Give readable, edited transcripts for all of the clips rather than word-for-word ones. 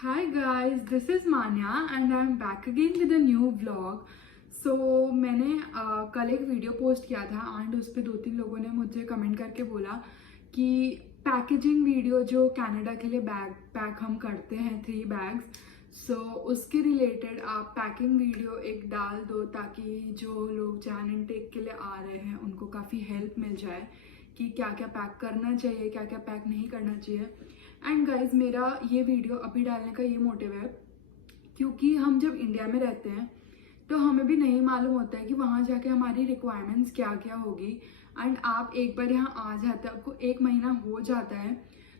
Hi guys, this is Manya and I'm back again with a new vlog. So मैंने कल एक video post किया था and उस पर 2-3 लोगों ने मुझे कमेंट करके बोला कि पैकेजिंग वीडियो जो कनाडा के लिए बैग पैक हम करते हैं 3 बैग्स, सो उसके रिलेटेड आप पैकिंग वीडियो एक डाल दो ताकि जो लोग जैन एंड टेक के लिए आ रहे हैं उनको काफ़ी हेल्प मिल जाए कि क्या क्या पैक करना चाहिए, क्या क्या पैक नहीं करना चाहिए। एंड गाइज मेरा ये वीडियो अभी डालने का ये मोटिव है क्योंकि हम जब इंडिया में रहते हैं तो हमें भी नहीं मालूम होता है कि वहाँ जाके हमारी रिक्वायरमेंट्स क्या क्या होगी। एंड आप एक बार यहाँ आ जाते हैं, आपको 1 महीना हो जाता है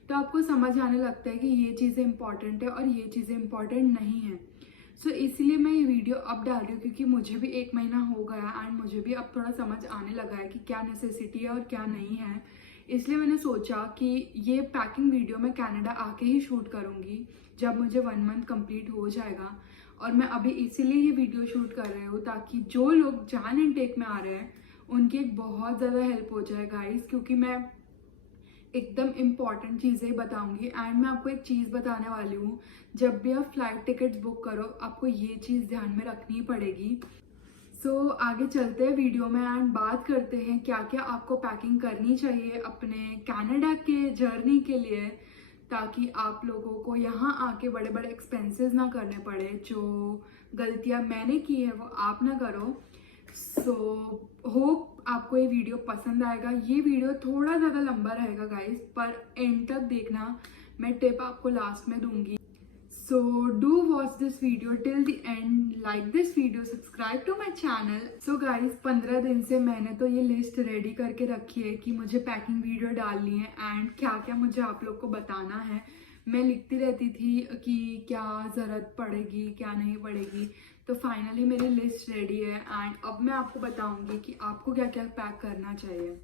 तो आपको समझ आने लगता है कि ये चीज़ें इंपॉर्टेंट है और ये चीज़ें इंपॉर्टेंट नहीं है। सो इसलिए मैं ये वीडियो अब डाल रही हूँ क्योंकि मुझे भी 1 महीना हो गया एंड मुझे भी अब थोड़ा समझ आने लगा है कि क्या नेसेसिटी है और क्या नहीं है। इसलिए मैंने सोचा कि ये पैकिंग वीडियो मैं कनाडा आके ही शूट करूँगी जब मुझे 1 मंथ कंप्लीट हो जाएगा। और मैं अभी इसीलिए ये वीडियो शूट कर रही हूँ ताकि जो लोग जैन एंड टेक में आ रहे हैं उनकी एक बहुत ज़्यादा हेल्प हो जाए गाइस, क्योंकि मैं एकदम इम्पॉर्टेंट चीज़ें बताऊंगी। एंड मैं आपको एक चीज़ बताने वाली हूँ, जब भी आप फ्लाइट टिकट्स बुक करो आपको ये चीज़ ध्यान में रखनी पड़ेगी। सो आगे चलते हैं वीडियो में एंड बात करते हैं क्या क्या आपको पैकिंग करनी चाहिए अपने कनाडा के जर्नी के लिए, ताकि आप लोगों को यहाँ आके बड़े बड़े एक्सपेंसेस ना करने पड़े। जो गलतियाँ मैंने की है वो आप ना करो। सो होप आपको ये वीडियो पसंद आएगा। ये वीडियो थोड़ा ज़्यादा लंबा रहेगा गाइस, पर एंड तक देखना, मैं टिप आपको लास्ट में दूंगी। So do watch this video till the end, like this video, subscribe to my channel. So guys 15 दिन से मैंने तो ये लिस्ट रेडी करके रखी है कि मुझे पैकिंग वीडियो डालनी है एंड क्या क्या मुझे आप लोग को बताना है। मैं लिखती रहती थी कि क्या ज़रूरत पड़ेगी क्या नहीं पड़ेगी, तो फाइनली मेरी लिस्ट रेडी है एंड अब मैं आपको बताऊंगी कि आपको क्या क्या पैक करना चाहिए।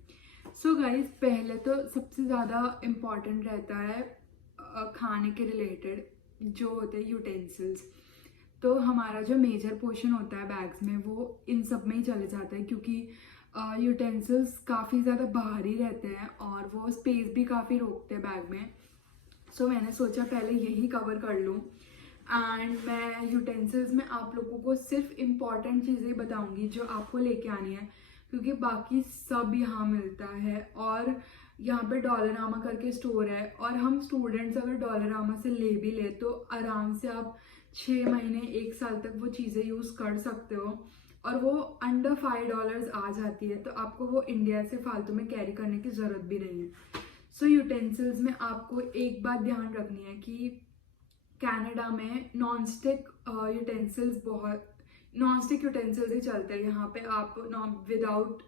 सो गाइज पहले तो सबसे ज़्यादा इम्पॉर्टेंट रहता है खाने के रिलेटेड जो होते हैं यूटेंसिल्स। तो हमारा जो मेजर पोर्शन होता है बैग्स में वो इन सब में ही चले जाता है क्योंकि यूटेंसिल्स काफ़ी ज़्यादा भारी रहते हैं और वो स्पेस भी काफ़ी रोकते हैं बैग में। सो मैंने सोचा पहले यही कवर कर लूँ एंड मैं यूटेंसिल्स में आप लोगों को सिर्फ इम्पॉर्टेंट चीज़ें बताऊँगी जो आपको लेके आनी है, क्योंकि बाकी सब यहाँ मिलता है। और यहाँ पे डॉलरामा करके स्टोर है और हम स्टूडेंट्स अगर डॉलरामा से ले भी ले तो आराम से आप 6 महीने 1 साल तक वो चीज़ें यूज़ कर सकते हो और वो अंडर $5 आ जाती है, तो आपको वो इंडिया से फालतू में कैरी करने की ज़रूरत भी नहीं है। सो यूटेंसिल्स में आपको एक बात ध्यान रखनी है कि कनाडा में नॉन स्टिक यूटेंसिल्स ही चलते हैं। यहाँ पे आप विदाउट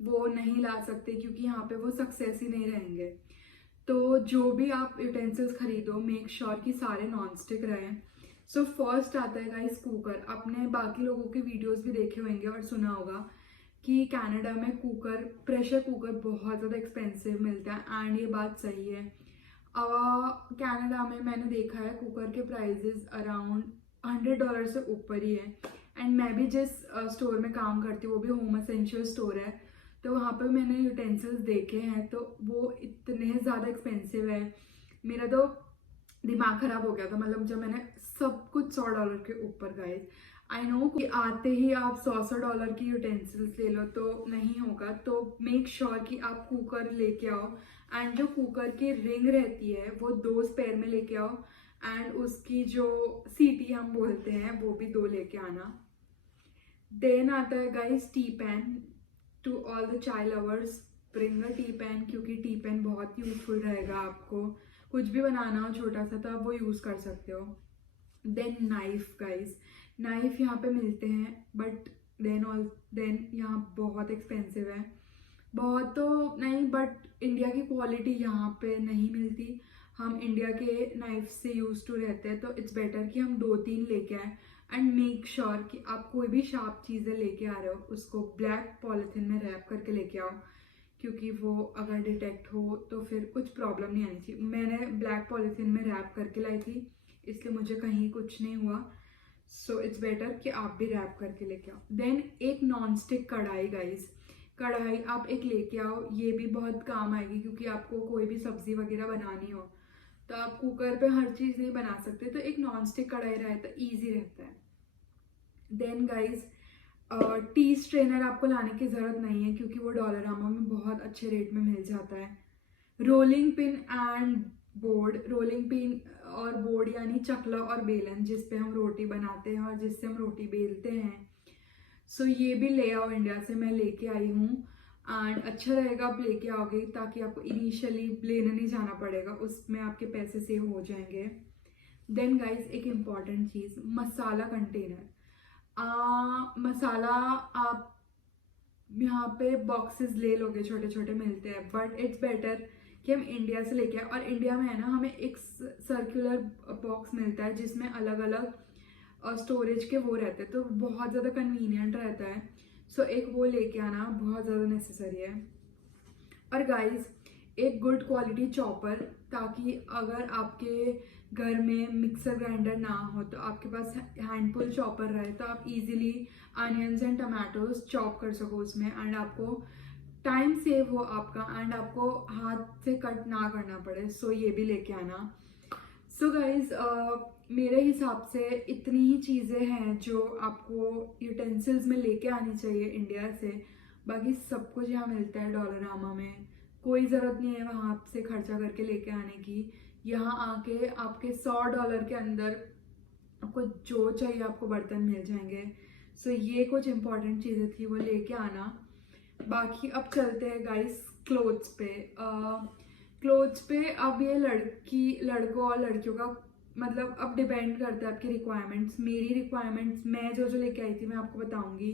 वो नहीं ला सकते क्योंकि यहाँ पे वो सक्सेस ही नहीं रहेंगे। तो जो भी आप यूटेंसिल्स खरीदो मेक श्योर कि सारे नॉन स्टिक रहें। सो फर्स्ट आता है गाइस कुकर। आपने बाकी लोगों के वीडियोस भी देखे होंगे और सुना होगा कि कनाडा में कुकर, प्रेशर कुकर बहुत ज़्यादा एक्सपेंसिव मिलता है एंड ये बात सही है। कनाडा में मैंने देखा है कुकर के प्राइजेस अराउंड $100 से ऊपर ही है। एंड मैं भी जिस स्टोर में काम करती हूँ वो भी होम एसेंशियल स्टोर है, तो वहाँ पे मैंने यूटेंसिल्स देखे हैं तो वो इतने ज़्यादा एक्सपेंसिव है, मेरा तो दिमाग खराब हो गया था। मतलब जब मैंने सब कुछ $100 के ऊपर गए। आई नो कि आते ही आप $100 की यूटेंसिल्स ले लो तो नहीं होगा, तो मेक श्योर कि आप कुकर लेके आओ एंड जो कुकर की रिंग रहती है वो 2 स्पेयर में लेके आओ एंड उसकी जो सीटी हम बोलते हैं वो भी 2 लेके आना। देन आता है guys tea pan. To all the chai lovers bring a tea pan, क्योंकि टी पैन बहुत यूजफुल रहेगा। आपको कुछ भी बनाना हो छोटा सा तो आप वो यूज़ कर सकते हो। देन नाइफ गाइस, नाइफ यहाँ पे मिलते हैं बट देन यहाँ बहुत एक्सपेंसिव है। बहुत तो नहीं बट इंडिया की क्वालिटी यहाँ पे नहीं मिलती। हम इंडिया के नाइफ से यूज टू रहते हैं तो इट्स बेटर कि हम 2-3 लेके आए एंड मेक श्योर कि आप कोई भी शार्प चीज़ें लेके आ रहे हो उसको ब्लैक पॉलिथीन में रैप करके लेके आओ, क्योंकि वो अगर डिटेक्ट हो तो फिर कुछ प्रॉब्लम नहीं आनी चाहिए। मैंने ब्लैक पॉलिथीन में रैप करके लाई थी इसलिए मुझे कहीं कुछ नहीं हुआ। सो इट्स बेटर कि आप भी रैप करके लेके आओ। देन एक नॉन स्टिक कढ़ाई गाइस, कढ़ाई आप एक लेके आओ, ये भी बहुत काम आएगी क्योंकि आपको कोई भी सब्जी वगैरह बनानी हो तो आप कुकर पे हर चीज़ नहीं बना सकते, तो एक नॉन स्टिक कढ़ाई रहे तो ईजी रहता है। देन गाइज टी स्ट्रेनर आपको लाने की ज़रूरत नहीं है क्योंकि वो डॉलरामा में बहुत अच्छे रेट में मिल जाता है। Rolling pin and board, rolling pin और बोर्ड यानी चकला और बेलन जिस पे हम रोटी बनाते हैं और जिससे हम रोटी बेलते हैं। सो ये भी ले आओ, इंडिया से मैं लेके आई हूँ एंड अच्छा रहेगा आप लेके आओगे ताकि आपको इनिशियली लेने नहीं जाना पड़ेगा, उसमें आपके पैसे सेव हो जाएंगे। देन गाइज एक इम्पॉर्टेंट चीज़, मसाला कंटेनर। मसाला आप यहाँ पे बॉक्सेस ले लोगे, छोटे छोटे मिलते हैं, बट इट्स बेटर कि हम इंडिया से लेके आए। और इंडिया में है ना, हमें एक सर्कुलर बॉक्स मिलता है जिसमें अलग अलग स्टोरेज के वो रहते हैं, तो बहुत ज़्यादा कन्वीनियंट रहता है। सो एक वो लेके आना बहुत ज़्यादा नेसेसरी है। और गाइस एक गुड क्वालिटी चॉपर, ताकि अगर आपके घर में मिक्सर ग्राइंडर ना हो तो आपके पास हैंडपुल चॉपर रहे तो आप easily onions and tomatoes chop कर सको उसमें, एंड आपको टाइम सेव हो आपका एंड आपको हाथ से कट ना करना पड़े। सो ये भी लेके आना। सो गाइज मेरे हिसाब से इतनी ही चीज़ें हैं जो आपको यूटेंसिल्स में लेके आनी चाहिए इंडिया से। बाकी सब कुछ यहाँ मिलता है डॉलरामा में, कोई ज़रूरत नहीं है वहाँ से खर्चा करके लेके आने की। यहाँ आके आपके $100 के अंदर आपको जो चाहिए आपको बर्तन मिल जाएंगे। सो ये कुछ इंपॉर्टेंट चीज़ें थी, वो लेके आना। बाकी अब चलते हैं गाइस क्लोथ्स पे। क्लोथ्स पे अब ये लड़कों और लड़कियों का मतलब अब डिपेंड करता है आपकी रिक्वायरमेंट्स। मेरी रिक्वायरमेंट्स मैं जो जो लेके आई थी मैं आपको बताऊंगी,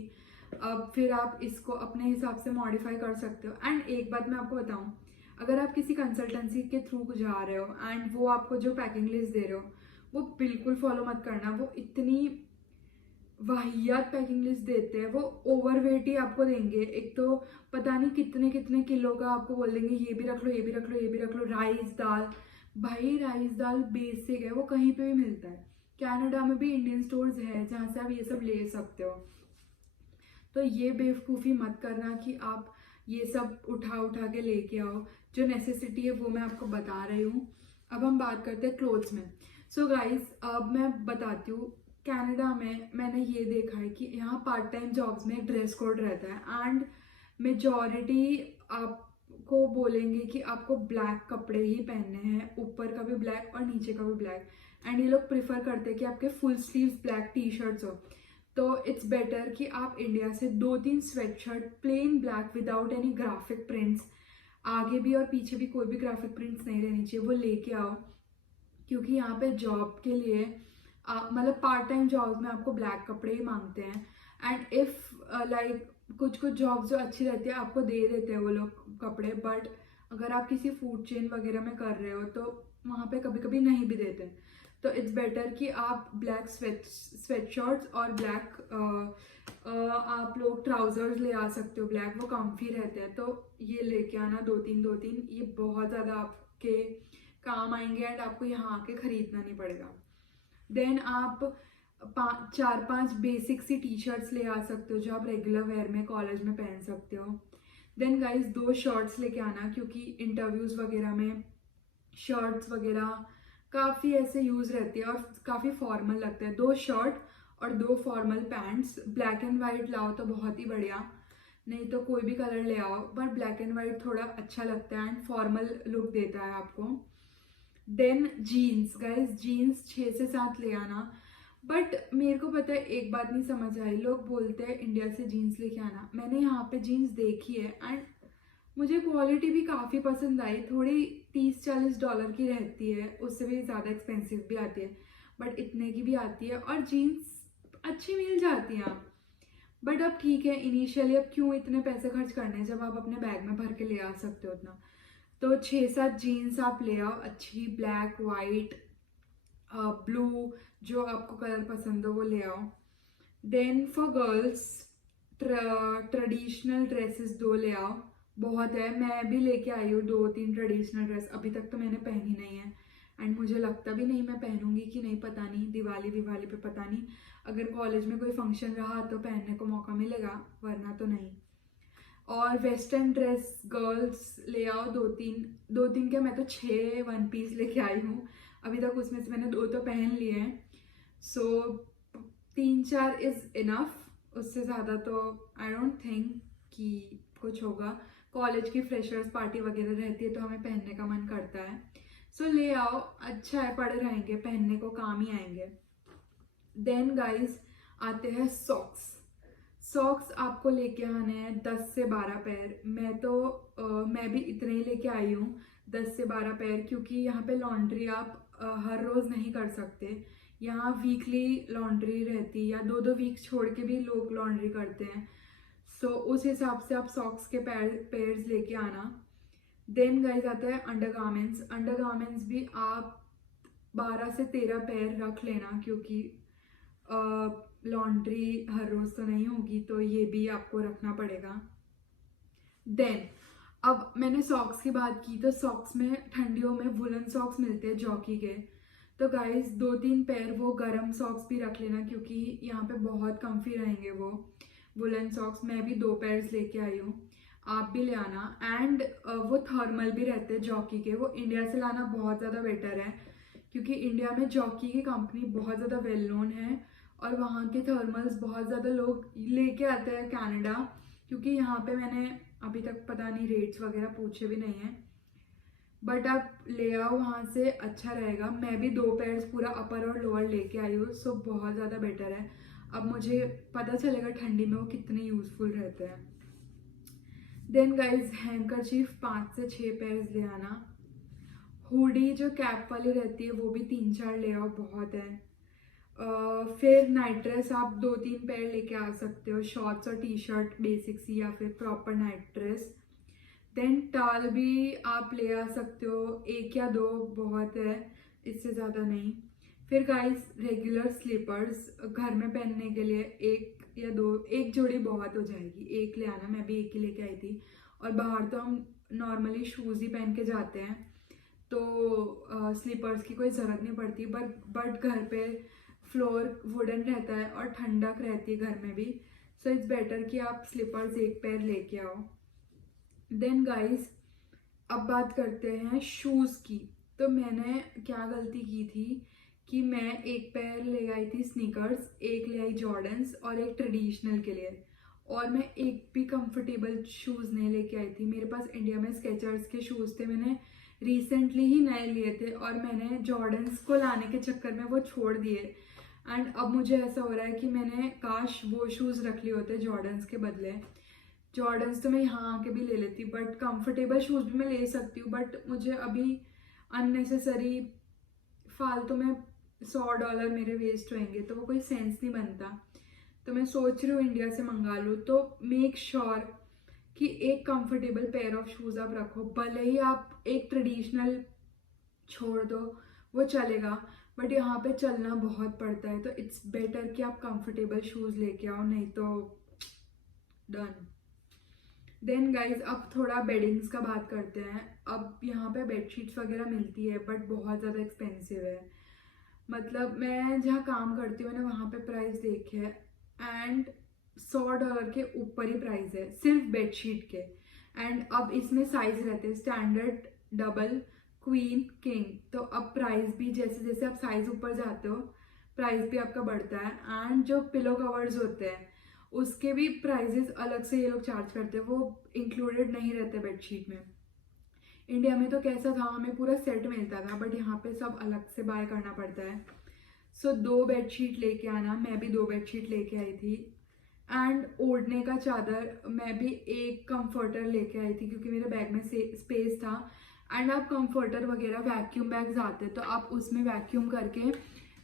अब फिर आप इसको अपने हिसाब से मॉडिफाई कर सकते हो। एंड एक बात मैं आपको बताऊं, अगर आप किसी कंसल्टेंसी के थ्रू जा रहे हो एंड वो आपको जो पैकिंग लिस्ट दे रहे हो वो बिल्कुल फॉलो मत करना। वो इतनी वाहियात पैकिंग लिस्ट देते हैं, वो ओवरवेट ही आपको देंगे। एक तो पता नहीं कितने कितने किलो का आपको बोल देंगे, ये भी रख लो, ये भी रख लो, ये भी रख लो। राइस दाल, भाई राइस दाल बेसिक है, वो कहीं पे भी मिलता है। कनाडा में भी इंडियन स्टोर्स है जहाँ से आप ये सब ले सकते हो। तो ये बेवकूफ़ी मत करना कि आप ये सब उठा उठा के लेके आओ। जो नेसेसिटी है वो मैं आपको बता रही हूँ। अब हम बात करते हैं क्लोथ्स में। सो गाइस अब मैं बताती हूँ, कनाडा में मैंने ये देखा है कि यहाँ पार्ट टाइम जॉब्स में ड्रेस कोड रहता है एंड मेजॉरिटी आपको बोलेंगे कि आपको ब्लैक कपड़े ही पहनने हैं, ऊपर का भी ब्लैक और नीचे का भी ब्लैक। एंड ये लोग प्रिफर करते हैं कि आपके full sleeves black T shirts हो। तो इट्स बेटर कि आप इंडिया से 2-3 sweatshirt plain black without any graphic prints, आगे भी और पीछे भी कोई भी ग्राफिक प्रिंट्स नहीं रहनी चाहिए, वो लेके आओ। क्योंकि यहाँ पे जॉब के लिए मतलब पार्ट टाइम जॉब्स में आपको ब्लैक कपड़े ही मांगते हैं। एंड इफ़ लाइक कुछ कुछ जॉब्स जो अच्छी रहती है आपको दे देते हैं वो लोग कपड़े, बट अगर आप किसी फूड चेन वगैरह में कर रहे हो तो वहाँ पे कभी कभी नहीं भी देते। तो इट्स बेटर कि आप ब्लैक स्वेट शर्ट्स और ब्लैक आप लोग ट्राउजर्स ले आ सकते हो ब्लैक, वो कम्फी रहते हैं। तो ये लेके आना 2-3, ये बहुत ज़्यादा आपके काम आएंगे एंड आपको यहाँ आके खरीदना नहीं पड़ेगा। देन आप 4-5 बेसिक सी टी शर्ट्स ले आ सकते हो जो आप रेगुलर वेयर में कॉलेज में पहन सकते हो। देन गाइज 2 शर्ट्स लेके आना, क्योंकि इंटरव्यूज़ वगैरह में शर्ट्स वगैरह काफ़ी ऐसे यूज़ रहती है और काफ़ी फॉर्मल लगता है। 2 शर्ट और 2 formal pants, black and white लाओ तो बहुत ही बढ़िया, नहीं तो कोई भी कलर ले आओ, पर ब्लैक एंड वाइट थोड़ा अच्छा लगता है एंड फॉर्मल लुक देता है आपको। देन जीन्स गाइज, जीन्स 6 से 7 ले आना। बट मेरे को पता है एक बात नहीं समझ आई, लोग बोलते हैं इंडिया से जीन्स लेके आना। मैंने यहाँ पे जीन्स देखी है एंड मुझे क्वालिटी भी काफ़ी पसंद आई। थोड़ी $30-40 की रहती है, उससे भी ज़्यादा एक्सपेंसिव भी आती है, बट इतने की भी आती है और जीन्स अच्छी मिल जाती हैं। बट अब ठीक है, इनिशियली अब क्यों इतने पैसे खर्च करने जब आप अपने बैग में भर के ले आ सकते हो उतना। तो 6-7 जीन्स आप ले आओ अच्छी, ब्लैक, वाइट, ब्लू, जो आपको कलर पसंद हो वो ले आओ। Then for girls traditional dresses 2 ले आओ, बहुत है। मैं भी लेके आई हूँ 2-3 ट्रेडिशनल ड्रेस, अभी तक तो मैंने पहनी नहीं है एंड मुझे लगता भी नहीं मैं पहनूंगी कि नहीं, पता नहीं, दिवाली पे पता नहीं, अगर कॉलेज में कोई फंक्शन रहा तो पहनने को मौका मिलेगा, वरना तो नहीं। और वेस्टर्न ड्रेस गर्ल्स ले आओ दो तीन क्या, मैं तो 6 वन पीस लेके आई हूँ अभी तक, उसमें से मैंने 2 तो पहन लिए हैं। सो 3-4 इज इनफ, उससे ज़्यादा तो आई डोंट थिंक कि कुछ होगा। कॉलेज की फ्रेशर्स पार्टी वगैरह रहती है तो हमें पहनने का मन करता है। सो ले आओ, अच्छा है, पड़े रहेंगे, पहनने को काम ही आएंगे। देन गाइस आते हैं सॉक्स। सॉक्स आपको लेके आने हैं 10 से 12 पेयर। मैं भी इतने ही लेके आई हूँ, 10 से 12 पेयर, क्योंकि यहाँ पे लॉन्ड्री आप हर रोज़ नहीं कर सकते। यहाँ वीकली लॉन्ड्री रहती है, या 2-2 वीक छोड़ के भी लोग लॉन्ड्री करते हैं। सो उस हिसाब से आप सॉक्स के पेयर्स लेके आना। देन गाइस आता है अंडरगारमेंट्स। अंडरगारमेंट्स भी आप 12 से 13 पेयर रख लेना, क्योंकि लॉन्ड्री हर रोज तो नहीं होगी, तो ये भी आपको रखना पड़ेगा। देन अब मैंने सॉक्स की बात की, तो सॉक्स में ठंडियों में वुलन सॉक्स मिलते हैं जॉकी के। तो गाइस 2-3 पेयर वो गरम सॉक्स भी रख लेना, क्योंकि यहाँ पे बहुत कम्फी रहेंगे वो वुलन सॉक्स। मैं भी 2 पेयर्स लेके आई हूँ, आप भी ले आना। एंड वो थर्मल भी रहते हैं जॉकी के, वो इंडिया से लाना बहुत ज़्यादा बेटर है, क्योंकि इंडिया में जॉकी की कंपनी बहुत ज़्यादा वेल नोन है, और वहाँ के थर्मल्स बहुत ज़्यादा लोग लेके आते हैं कनाडा। क्योंकि यहाँ पे मैंने अभी तक पता नहीं रेट्स वगैरह पूछे भी नहीं हैं, बट आप ले आओ वहाँ से, अच्छा रहेगा। मैं भी 2 पेयर्स पूरा अपर और लोअर लेके आई हूँ, सो बहुत ज़्यादा बेटर है। अब मुझे पता चलेगा ठंडी में वो कितने यूज़फुल रहते हैं। देन गाइज हैंकरचीफ 5 से 6 पेयर्स ले आना। हुडी जो कैप वाली रहती है वो भी 3-4 ले आओ, बहुत है। फिर नाइट ड्रेस आप 2-3 पेयर लेके आ सकते हो, शॉर्ट्स और टी शर्ट बेसिक सी, या फिर प्रॉपर नाइट ड्रेस। देन टाल भी आप ले आ सकते हो, 1 या 2 बहुत है, इससे ज़्यादा नहीं। फिर गाइस रेगुलर स्लीपर्स घर में पहनने के लिए 1 या 2, 1 जोड़ी बहुत हो जाएगी, 1 ले आना। मैं भी 1 ही लेके आई थी, और बाहर तो हम नॉर्मली शूज़ ही पहन के जाते हैं, तो स्लीपर्स की कोई ज़रूरत नहीं पड़ती। बट घर पे फ्लोर वुडन रहता है और ठंडक रहती है घर में भी, सो इट्स बेटर कि आप स्लीपर्स 1 पेयर लेके आओ। देन गाइस अब बात करते हैं शूज़ की। तो मैंने क्या गलती की थी कि मैं 1 पेयर ले आई थी स्नीकर्स, 1 ले आई जॉर्डन्स, और 1 ट्रेडिशनल के लिए, और मैं एक भी कंफर्टेबल शूज़ नहीं लेके आई थी। मेरे पास इंडिया में स्केचर्स के शूज़ थे, मैंने रिसेंटली ही नए लिए थे, और मैंने जॉर्डन्स को लाने के चक्कर में वो छोड़ दिए। एंड अब मुझे ऐसा हो रहा है कि मैंने काश वो शूज़ रख लिए होते जॉर्डन्स के बदले। जॉर्डन्स तो मैं यहाँ आके भी ले लेती, बट कंफर्टेबल शूज़ भी मैं ले सकती हूँ, बट मुझे अभी अननेसेसरी फालतू में $100 मेरे वेस्ट होंगे, तो वो कोई सेंस नहीं बनता। तो मैं सोच रही हूँ इंडिया से मंगा लूँ। तो मेक श्योर कि एक कंफर्टेबल पेयर ऑफ शूज़ आप रखो, भले ही आप एक ट्रेडिशनल छोड़ दो वो चलेगा, बट यहाँ पे चलना बहुत पड़ता है, तो इट्स बेटर कि आप कंफर्टेबल शूज़ लेके आओ, नहीं तो डन। देन गाइज अब थोड़ा बेडिंग्स का बात करते हैं। अब यहाँ पे बेडशीट्स वगैरह मिलती है, बट बहुत ज़्यादा एक्सपेंसिव है। मतलब मैं जहाँ काम करती हूँ ना, वहाँ पे प्राइस देखे है, एंड $100 के ऊपर ही प्राइस है सिर्फ बेडशीट के। एंड अब इसमें साइज रहते हैं स्टैंडर्ड, डबल, क्वीन, किंग। तो अब प्राइस भी जैसे जैसे आप साइज ऊपर जाते हो प्राइस भी आपका बढ़ता है। एंड जो पिलो कवर्स होते हैं उसके भी प्राइजेस अलग से ये लोग चार्ज करते हैं, वो इंक्लूडेड नहीं रहते बेडशीट में। इंडिया में तो कैसा था, हमें पूरा सेट मिलता था, बट यहाँ पे सब अलग से बाय करना पड़ता है। सो 2 बेडशीट लेके आना, मैं भी 2 बेडशीट लेके आई थी। एंड ओढ़ने का चादर मैं भी 1 कंफर्टर लेके आई थी, क्योंकि मेरे बैग में स्पेस था। एंड आप कंफर्टर वगैरह वैक्यूम बैग्स आते हैं, तो आप उसमें वैक्यूम करके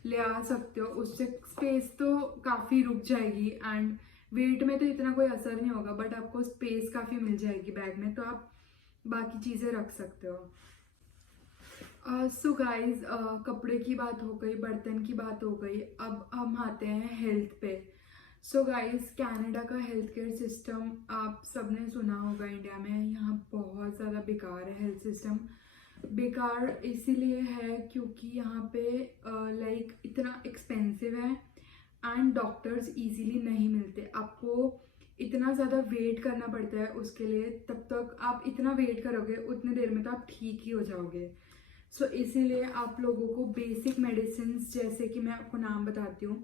ले आ सकते हो, उससे स्पेस तो काफ़ी रुक जाएगी, एंड वेट में तो इतना कोई असर नहीं होगा, बट आपको स्पेस काफ़ी मिल जाएगी बैग में, तो आप बाकी चीज़ें रख सकते हो। सो गाइज कपड़े की बात हो गई, बर्तन की बात हो गई, अब हम आते हैं हेल्थ पे। सो गाइज कनाडा का हेल्थ केयर सिस्टम आप सबने सुना होगा, इंडिया में यहाँ बहुत ज़्यादा बेकार है हेल्थ सिस्टम। बेकार इसीलिए है क्योंकि यहाँ पे इतना एक्सपेंसिव है, एंड डॉक्टर्स इजीली नहीं मिलते। आपको इतना ज़्यादा वेट करना पड़ता है उसके लिए, तब तक आप इतना वेट करोगे उतनी देर में तो आप ठीक ही हो जाओगे। सो इसीलिए आप लोगों को बेसिक मेडिसिन, जैसे कि मैं आपको नाम बताती हूँ,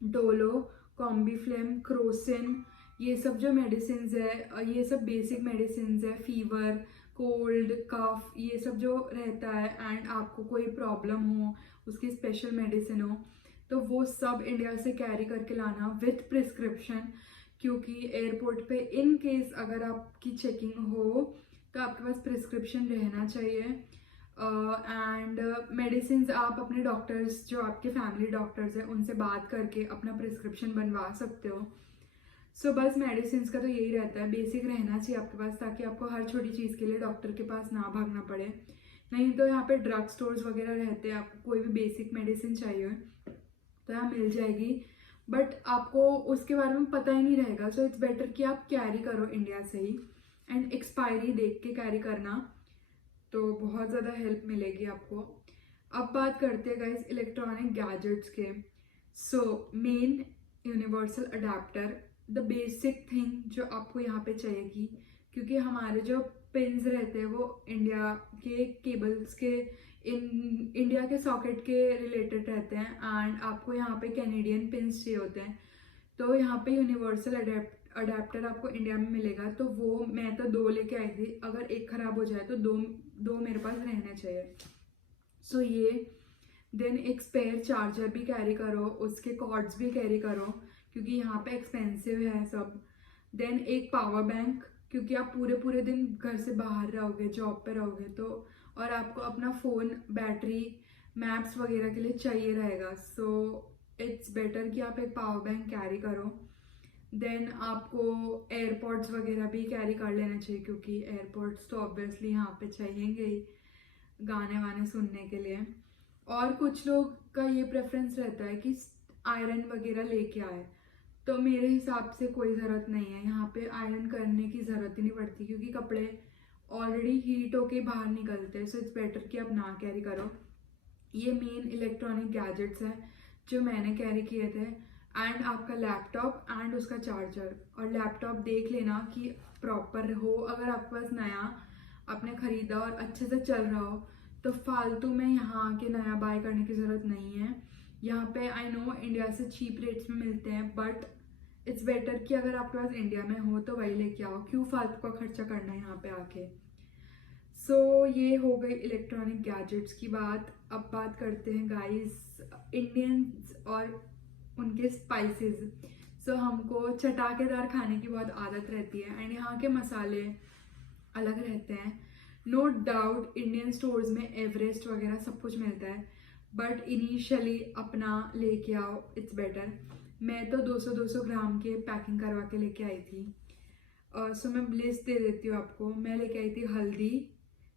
डोलो, कॉम्बीफ्लेम, क्रोसिन, ये सब जो मेडिसिन है, ये सब बेसिक मेडिसिन है। फीवर, कोल्ड, कफ, ये सब जो रहता है एंड आपको कोई प्रॉब्लम हो, उसकी स्पेशल मेडिसिन हो, तो वो सब इंडिया से कैरी करके लाना विथ प्रिस्क्रिप्शन, क्योंकि एयरपोर्ट पे इन केस अगर आपकी चेकिंग हो तो आपके पास प्रिस्क्रिप्शन रहना चाहिए। एंड मेडिसिन आप अपने डॉक्टर्स, जो आपके फैमिली डॉक्टर्स हैं, उनसे बात करके अपना प्रिस्क्रिप्शन बनवा सकते हो। सो बस मेडिसिन का तो यही रहता है, बेसिक रहना चाहिए आपके पास, ताकि आपको हर छोटी चीज़ के लिए डॉक्टर के पास ना भागना पड़े। नहीं तो यहाँ पे ड्रग स्टोर्स वगैरह रहते हैं, आपको कोई भी बेसिक मेडिसिन चाहिए तो यहाँ मिल जाएगी, बट आपको उसके बारे में पता ही नहीं रहेगा। सो इट्स बेटर कि आप कैरी करो इंडिया से ही, एंड एक्सपायरी देख के कैरी करना, तो बहुत ज़्यादा हेल्प मिलेगी आपको। अब बात करते हैं गाइस इलेक्ट्रॉनिक गैजेट्स के। So main universal adapter, the basic thing जो आपको यहाँ पे चाहिएगी, क्योंकि हमारे जो पिन्स रहते हैं वो इंडिया के केबल्स के, इंडिया के सॉकेट के रिलेटेड रहते हैं, एंड आपको यहाँ पे कैनेडियन पिन्स चाहिए होते हैं। तो यहाँ पे यूनिवर्सल अडेप्टर आपको इंडिया में मिलेगा, तो वो मैं तो 2 लेके आई थी, अगर एक ख़राब हो जाए तो दो मेरे पास रहने चाहिए। सो ये, देन एक स्पेयर चार्जर भी कैरी करो, उसके कॉर्ड्स भी कैरी करो, क्योंकि यहाँ पे एक्सपेंसिव है सब। देन एक पावर बैंक, क्योंकि आप पूरे पूरे दिन घर से बाहर रहोगे, जॉब पे रहोगे, तो और आपको अपना फ़ोन, बैटरी, मैप्स वगैरह के लिए चाहिए रहेगा। सो इट्स बेटर कि आप एक पावर बैंक कैरी करो। देन आपको एयरपॉड्स वगैरह भी कैरी कर लेना चाहिए, क्योंकि एयरपॉड्स तो ऑब्वियसली यहाँ पे चाहिएंगे ही गाने वाने सुनने के लिए। और कुछ लोग का ये प्रेफरेंस रहता है कि आयरन वगैरह लेके आए, तो मेरे हिसाब से कोई ज़रूरत नहीं है, यहाँ पे आयरन करने की ज़रूरत ही नहीं पड़ती, क्योंकि कपड़े ऑलरेडी हीट होके बाहर निकलते हैं। सो इट्स बेटर कि आप ना कैरी करो। ये मेन इलेक्ट्रॉनिक गैजेट्स हैं जो मैंने कैरी किए थे, एंड आपका लैपटॉप एंड उसका चार्जर। और लैपटॉप देख लेना कि प्रॉपर हो, अगर आपके पास नया आपने ख़रीदा और अच्छे से चल रहा हो, तो फालतू में यहाँ आके नया बाय करने की ज़रूरत नहीं है। यहाँ पे आई नो इंडिया से चीप रेट्स में मिलते हैं, बट इट्स बेटर कि अगर आपके पास इंडिया में हो तो वही लेके आओ, क्यों फालतू का खर्चा करना है यहाँ पे आके। सो ये हो गई इलेक्ट्रॉनिक गैजेट्स की बात। अब बात करते हैं गाइस इंडियंस और उनके स्पाइसेस। सो हमको चटाकेदार खाने की बहुत आदत रहती है, एंड यहाँ के मसाले अलग रहते हैं। नो डाउट इंडियन स्टोर्स में एवरेस्ट वगैरह सब कुछ मिलता है, बट इनिशियली अपना लेके आओ, इट्स बेटर। मैं तो 200-200 ग्राम के पैकिंग करवा के लेके आई थी। सो मैं लिस्ट दे देती हूँ आपको। मैं लेके आई थी हल्दी,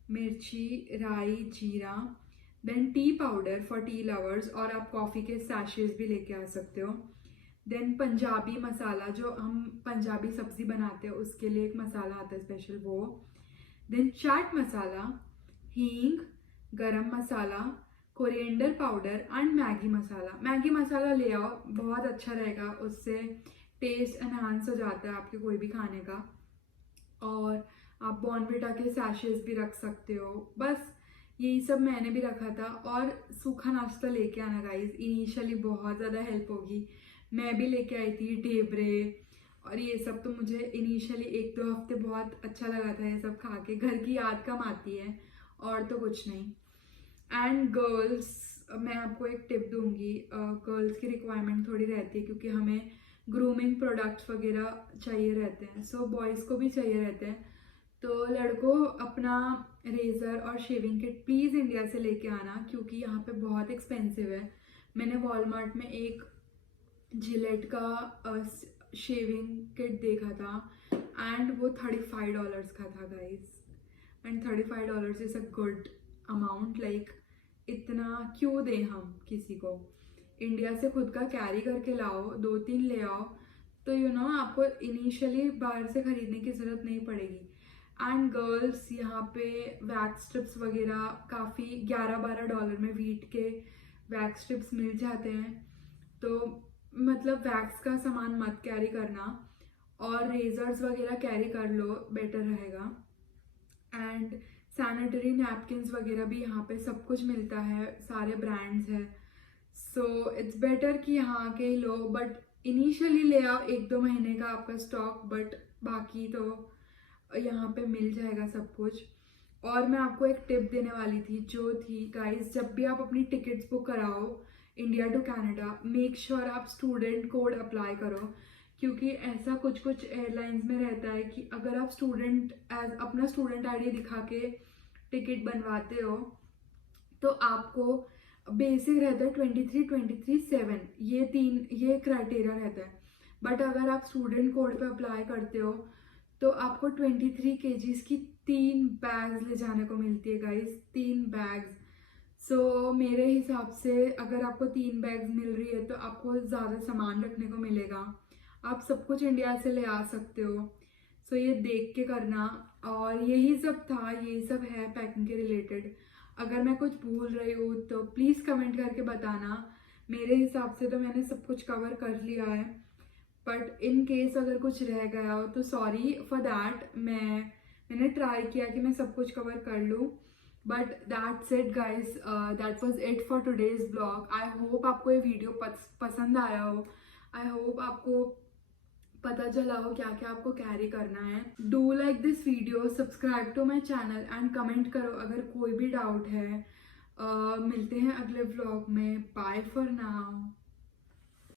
मिर्ची, राई, जीरा, then tea powder for tea lovers, और आप कॉफ़ी के सैशेस भी लेके आ सकते हो। देन पंजाबी मसाला, जो हम पंजाबी सब्जी बनाते हैं उसके लिए एक मसाला आता है स्पेशल, वो। देन चाट मसाला, हींग, garam masala, coriander powder and Maggi masala. Maggi masala ले आओ, बहुत अच्छा रहेगा, उससे टेस्ट एनहांस हो जाता है आपके कोई भी खाने का। और आप बॉर्नविटा के सैशेस भी रख सकते हो। बस यही सब मैंने भी रखा था। और सूखा नाश्ता लेके आना गाइस, इनिशियली बहुत ज़्यादा हेल्प होगी। मैं भी लेके आई थी ढेबरे और ये सब, तो मुझे इनिशियली 1-2 हफ्ते बहुत अच्छा लगा था ये सब खा के। घर की याद कम आती है और तो कुछ नहीं। एंड गर्ल्स, मैं आपको एक टिप दूंगी, गर्ल्स की रिक्वायरमेंट थोड़ी रहती है, क्योंकि हमें ग्रूमिंग प्रोडक्ट्स वगैरह चाहिए रहते हैं। सो बॉयज़ को भी चाहिए रहते हैं, तो लड़कों अपना रेज़र और शेविंग किट प्लीज़ इंडिया से लेके आना, क्योंकि यहाँ पे बहुत एक्सपेंसिव है। मैंने वॉलमार्ट में एक जिलेट का शेविंग किट देखा था, एंड वो $35 का था guys. And $35 is a good amount, like इतना क्यों दें हम किसी को। इंडिया से खुद का कैरी करके लाओ, 2-3 ले आओ, तो आपको इनिशियली बाहर से ख़रीदने की ज़रूरत नहीं पड़ेगी। एंड गर्ल्स, यहाँ पे वैक्स स्ट्रिप्स वगैरह काफ़ी $11-12 में वीट के वैक्स स्ट्रिप्स मिल जाते हैं, तो मतलब वैक्स का सामान मत कैरी करना। और रेजर्स वगैरह कैरी कर लो, बेटर रहेगा। एंड सैनिटरी नैपकिन्स वगैरह भी यहाँ पे सब कुछ मिलता है, सारे ब्रांड्स हैं। सो इट्स बेटर कि यहाँ के ही लो, बट इनिशियली ले आओ 1-2 महीने का आपका स्टॉक, बट बाकी तो यहाँ पे मिल जाएगा सब कुछ। और मैं आपको एक टिप देने वाली थी, जो थी गाइस, जब भी आप अपनी टिकट्स बुक कराओ India to Canada, make sure आप स्टूडेंट कोड अप्लाई करो, क्योंकि ऐसा कुछ कुछ एयरलाइंस में रहता है कि अगर आप स्टूडेंट एज अपना स्टूडेंट आईडी दिखा के टिकट बनवाते हो तो आपको बेसिक रहता है 23, 23, 7, ये क्राइटेरिया रहता है। बट अगर आप स्टूडेंट कोड पे अप्लाई करते हो तो आपको 23 kgs की 3 बैग्स ले जाने को मिलती है गाइस, 3 बैग्स। सो मेरे हिसाब से अगर आपको 3 बैग्स मिल रही है तो आपको ज़्यादा सामान रखने को मिलेगा, आप सब कुछ इंडिया से ले आ सकते हो। सो ये देख के करना। और यही सब था, यही सब है पैकिंग के रिलेटेड। अगर मैं कुछ भूल रही हूँ तो प्लीज़ कमेंट करके बताना। मेरे हिसाब से तो मैंने सब कुछ कवर कर लिया है, बट इन केस अगर कुछ रह गया हो तो सॉरी फॉर दैट। मैंने ट्राई किया कि मैं सब कुछ कवर कर लूँ, but that's it guys, that was it for today's blog. I hope आपको ये वीडियो पसंद आया हो। आई होप आपको पता चला हो क्या क्या आपको कैरी करना है। Do like this video, subscribe to my channel and comment करो अगर कोई भी डाउट है। मिलते हैं अगले व्लॉग में। Bye for now.